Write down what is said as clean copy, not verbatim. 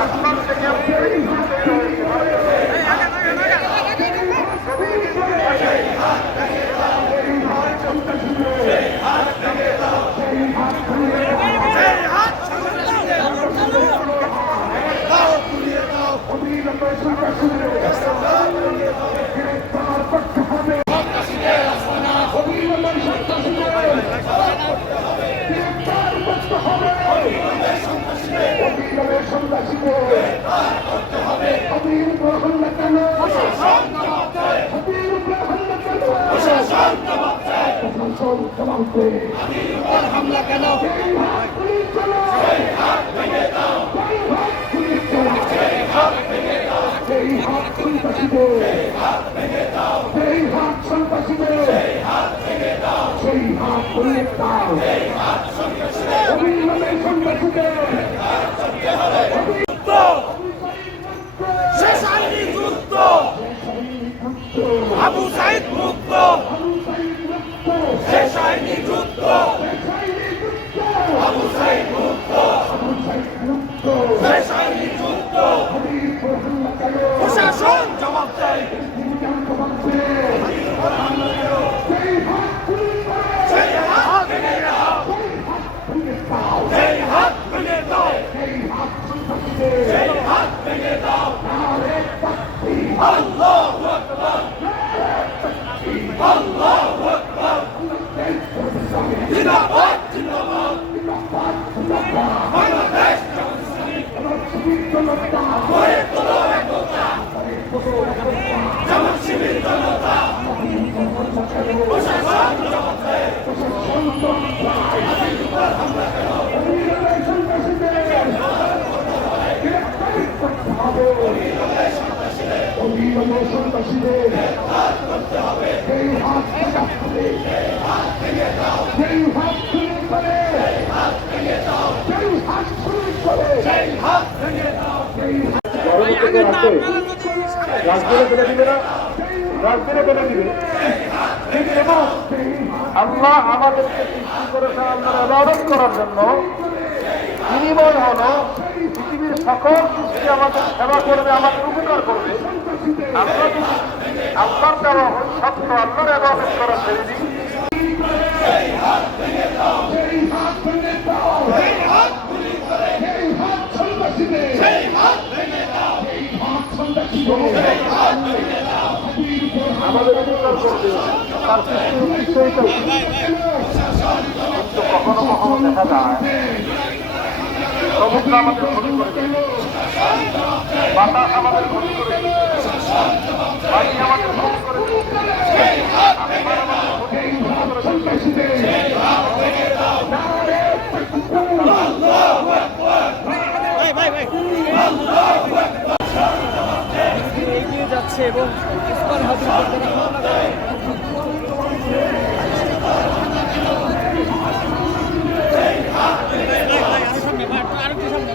আসমান থেকে হামলা কেন? আবু সাইদ মুক্ত, শেষ হয়নি যুদ্ধ। আবু সাইদ মুক্ত, শেষ হয়নি যুদ্ধ। প্রশাসন জবাব দেয়, সেই হাত ভেঙে দাও, সেই হাত ভেঙে দাও, সেই হাত ভেঙে দাও। আল্লাহু আকবার, আল্লাহু আকবার। জিন্দাবাদ, জিন্দাবাদ, বাংলাদেশ গড়ে তোলো একতা, জামাত শিবির জনতা। প্রশাসন জবাব দেয়, হাতির উপর হামলা কেন? আল্লাহ আমাদেরকে সৃষ্টি করেছেন আল্লাহর ইবাদত করার জন্য। বিনিময় হলো পৃথিবীর সকল সৃষ্টি আমাদের সেবা করবে, আমাদের উপকার করবে। আমরা যদি আল্লাহর দেওয়া হয় সত্য আল্লাহর ইবাদত করার ছেড়ে দিই, আমাদের উপকার করবে, তার কিন্তু কখনো কখনো দেখা যায় সমুদ্র আমাদের ক্ষতি করে দিচ্ছে, বাতাস আমাদের ক্ষতি করে দিচ্ছে, পানি আমাদের ক্ষতি করে দিচ্ছে, এগিয়ে যাচ্ছে এবং ইসলাম হাদিস আরেকটু সামনে